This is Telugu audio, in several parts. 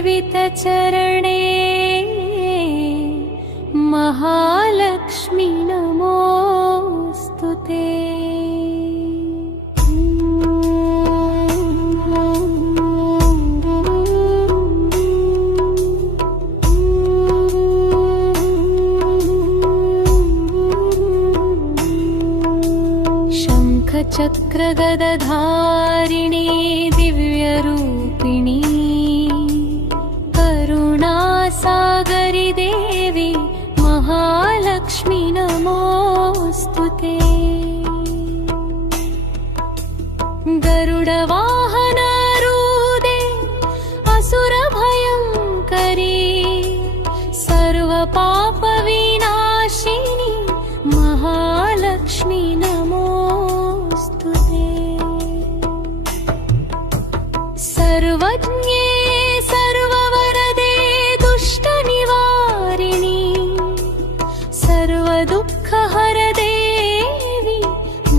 सुरसेवितचरणे महालक्ष्मी नमोऽस्तुते। शङ्खचक्रगदधारिणी दिव्यरूपिणी करुणासागरि देवी महालक्ष्मी नमोऽस्तुते। गरुडवाहनारूढे असुरभयङ्करी सर्वपापविनाशिनी महालक्ष्मी नमोऽस्तुते। सर्वज्ञे सर्ववरदे दुष्टनिवारिणी सर्वदुःखहरदेवी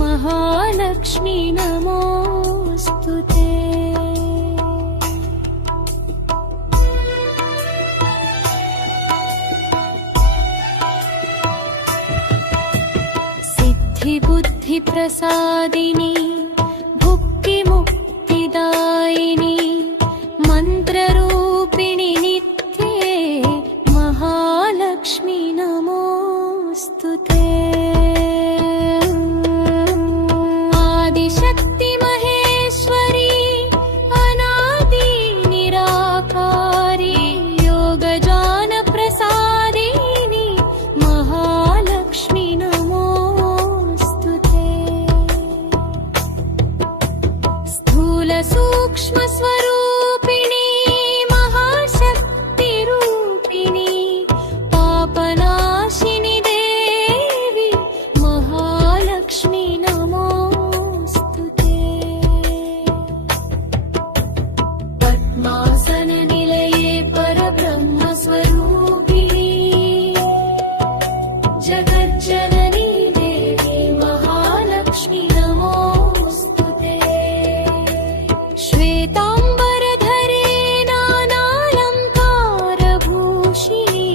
महालक्ष्मी नमोऽस्तुते। सिद्धिबुद्धिप्रसादिनी भुक्तिमुक्तिदायिनी मन्त्ररूपिणी नित्ये महालक्ष्मी नमोऽस्तुते। आदिशक्ति महेश्वरी अनादि निराकारी योगज्ञानप्रसादिनी महालक्ष्मी नमोऽस्तुते। स्थूलसूक्ष्मस्वरूपिणी महाशक्तिरूपिणी पापनाशिनी देवी महालक्ष्मी नमोऽस्तुते। पद्मासननिलये परब्रह्मस्वरूपिणी जगज्जननी देवी महालक्ष्मी नमोऽस्तुते। श्वेताम्बरधरे नानालङ्कारभूषिणी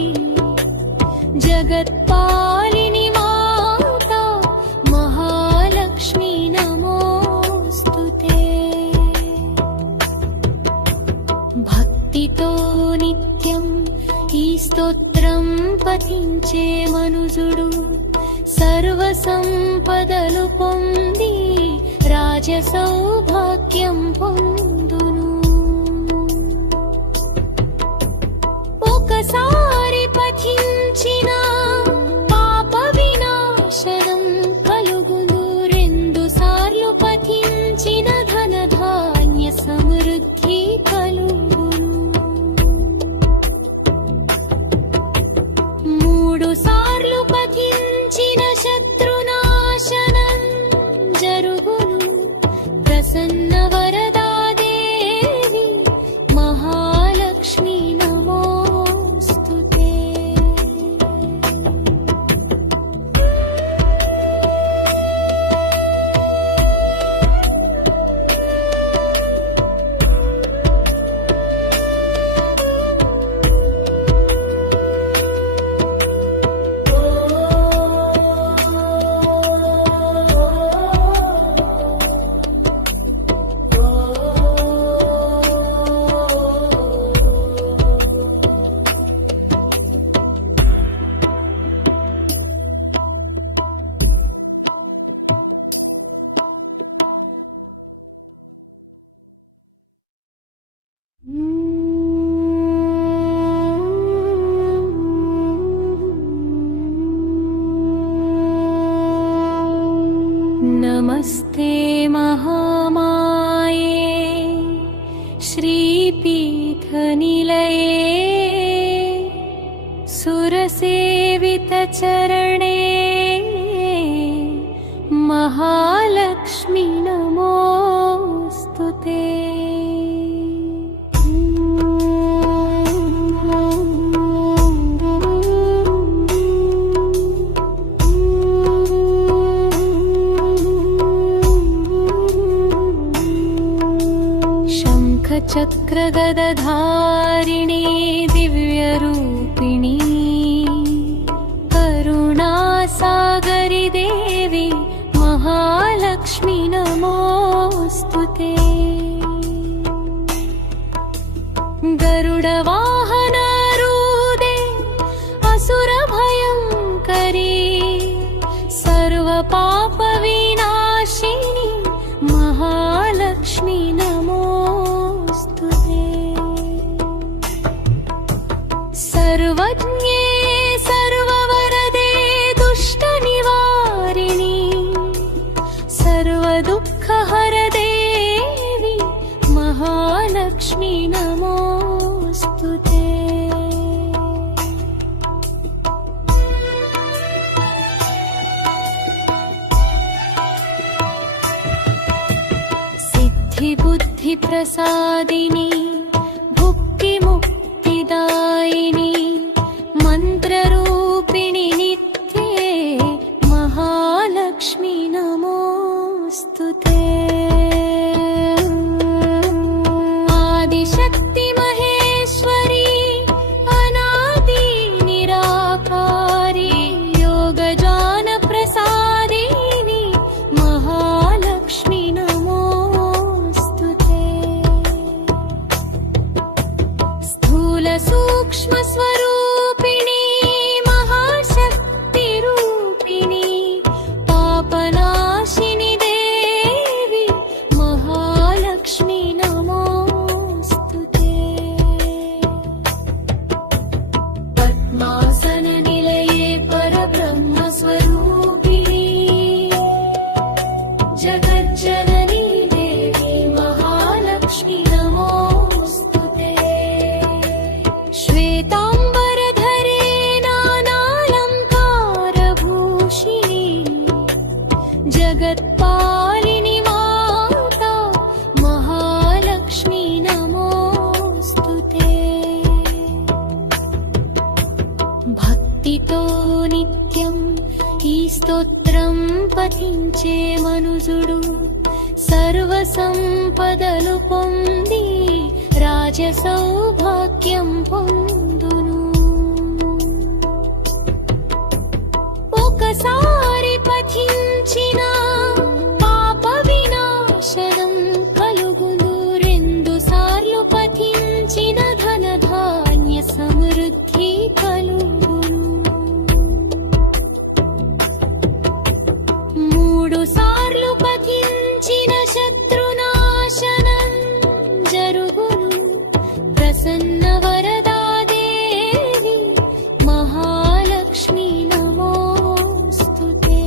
जगत्पालिनी माता महालक्ष्मी नमोऽस्तुते। भक्तितो नित्यं ఈ స్తోత్రం పఠించే మనుజుడు సర్వసంపదలు పొంది రాజసౌభాగ్యం పొందును. ఒకసారి పఠించిన పాప వినాశనం కలుగును. రెండు సార్లు పఠించిన ధనధాన్య సమృద్ధి కలుగును. మూడు సార్లు పఠించిన శత్రునాశనం జరుగును. ప్రసన్న వరదాదేవి మహాలక్ష్మి నమోऽस्तुते। नमस्ते महामाये श्रीपीठनिलये सुरसेवितचरणे महालक्ष्मी नमोऽस्तुते। चक्रगदधारिणी दिव्यरूपिणी करुणासागरि देवी महालक्ष्मी नमोऽस्तुते। गरुडवाहनारूढे असुरभयङ्करी सर्वपापविनाशिनी महालक्ष्मी नमोऽस्तुते। सर्वज्ञे सर्ववरदे दुष्टनिवारिणी सर्वदुःखहरदे देवी महालक्ष्मी नमोऽस्तुते। सिद्धिबुद्धिप्रसादिनी भुक्तिमुक्तिदायिनी मन्त्ररूपिणी नित्ये महालक्ष्मी नमोऽस्तुते। आदिशक्ति महेश्वरी अनादि निराकारी योगजान प्रसादिनी महालक्ष्मी नमोऽस्तुते। स्थूल सूक्ष्म स्वरूपिणी महाशक्ति रूपिणी पापनाशिनी देवी महालक्ष्मी नमोऽस्तुते। पद्मासन निलये परब्रह्म स्वरूपिणी जगज्जननी देवी महालक्ष्मी नमोऽस्तुते। श्वेताम्बरधरे नानालङ्कारभूषिणी जगत्पालिनी माता महालक्ष्मी नमोऽस्तुते। భక్తితో నిత్యం ఈ స్తోత్రం పఠించే మనుజుడు సర్వ సంపదలు పొంది రాజ సౌభాగ్యం పొందును. ఒకసారి పఠించిన పాప వినాశనం కలుగును. రెండు సార్లు పఠించిన ధన ధాన్య సమృద్ధి కలుగును. మూడు సార్లు పఠించిన శత్రునాశనం జరుగును. ప్రసన్న వరదాదేవి మహాలక్ష్మి నమోऽस्तुते।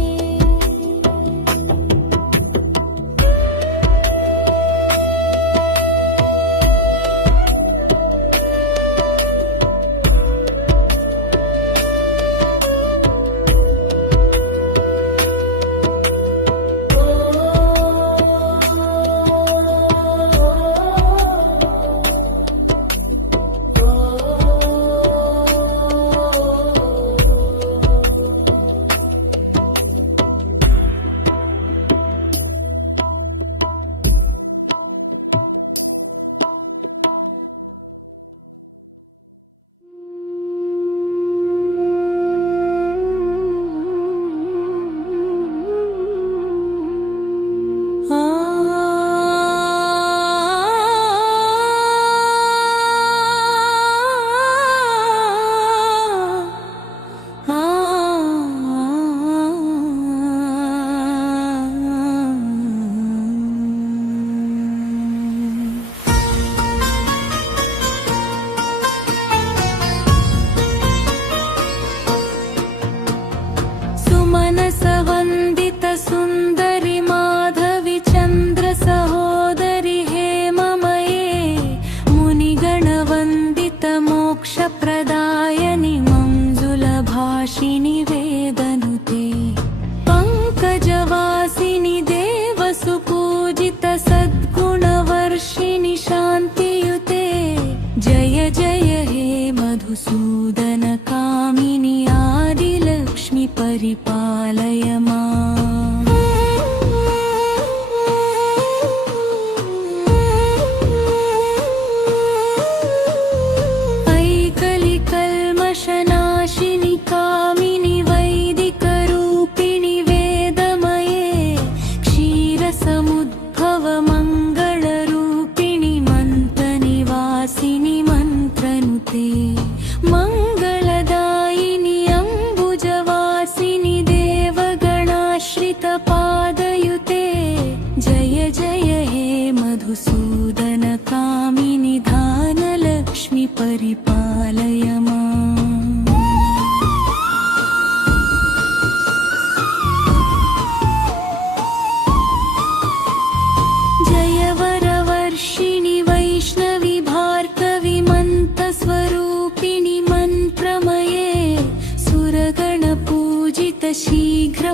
परिपालय माम्।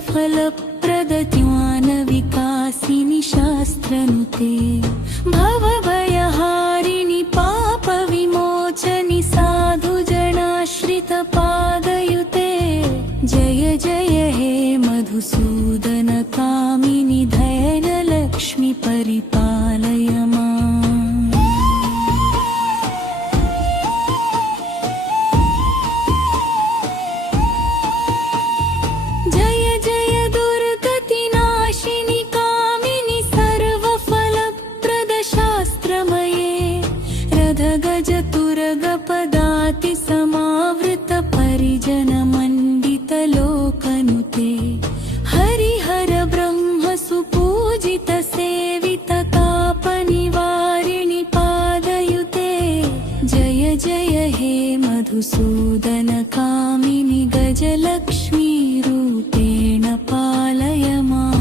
फलप्रदज्ञानविकासिनि शास्त्रनुते भवभयहारिणि पापविमोचनि साधुजनाश्रितपादयुते जय जय हे मधुसूदनकामिनि धैर्यलक्ष्मि परिपालय माम् गजतुरगपदाति समावृत परिजन मंडित लोकनुते हरिहर ब्रह्म सुपूजित सेवित तापनिवारिणि पादयुते जय जय हे मधुसूदन कामिनि गजलक्ष्मी रूपेण पालय माम्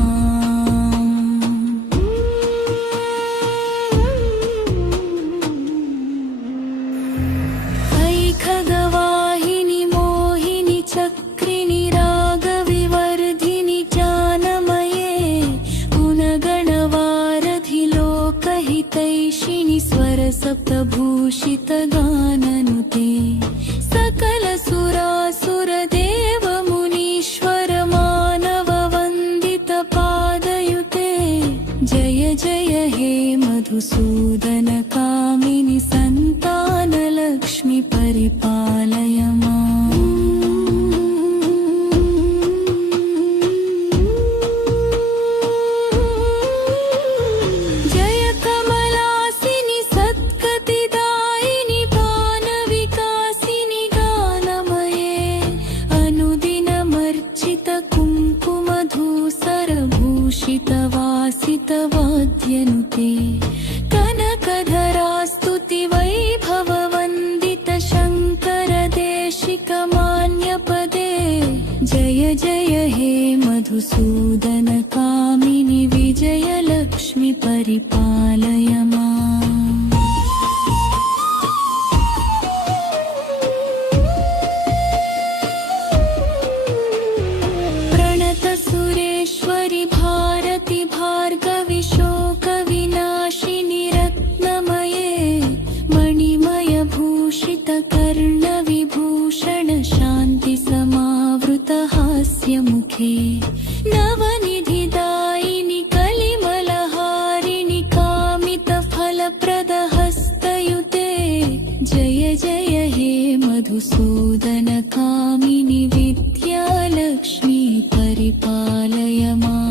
खगवाहिनि मोहिनि चक्रिणि रागविवर्धिनि ज्ञानमये गुणगणवारधि लोकहितैषिणि स्वरसप्तभूषित गाननुते सकल सुरासुरदेव मुनीश्वर मानव वन्दित पादयुते जय जय हे मधुसूदन कामिनि संतानलक्ष्मि परिपालय माम् जय कमलासिनि सत्कतिदायिनि भानविकासिनि गानमये अनुदिनमर्चित कुङ्कुमधूसरभूषित वासित वाद्यनुते कनकधरास्तुति वैभव वन्दित शङ्कर देशिक मान्यपदे जय जय हे मधुसूदन कामिनि विजयलक्ष्मि परिपालय माम् प्रणत सुरेश्वरि भारति भार्गवि शोकविनाशिनि रत्नमये मणिमय भूषित कर्णविभूषण शान्ति समावृत हास्यमुखे नवनिधिदायिनि कलिमलहारिणि कामित फलप्रद हस्तयुते जय जय हे मधुसूदन कामिनि विद्यालक्ष्मी परिपालय माम्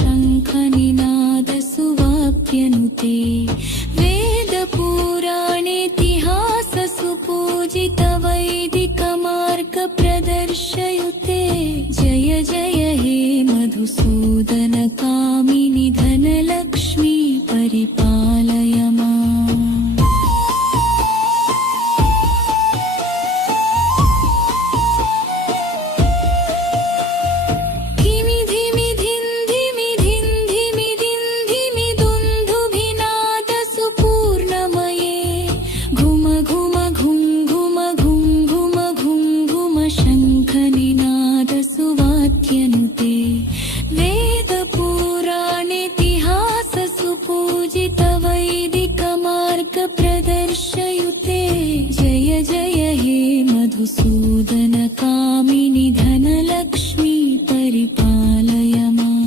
शङ्खनिनाद सुवाप्यनुते वेदपुराणेतिहास सुपूजित वैदिक मार्ग प्रदर्शयुते जय जय हे मधुसूदन कामिनि धनलक्ष्मी परिपालय माम् शङ्खनिनाद सुवाद्यनुते वेदपुराणेतिहास सुपूजित वैदिक मार्ग प्रदर्शयुते जय जय हे मधुसूदन कामिनि धनलक्ष्मी परिपालय माम्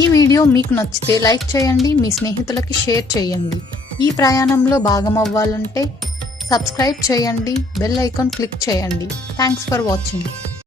ఈ వీడియో మీకు నచ్చితే లైక్ చేయండి, మీ స్నేహితులకి షేర్ చేయండి. ఈ ప్రయాణంలో భాగమవ్వాలంటే సబ్స్క్రైబ్ చేయండి, బెల్ ఐకాన్ క్లిక్ చేయండి. Thanks for watching.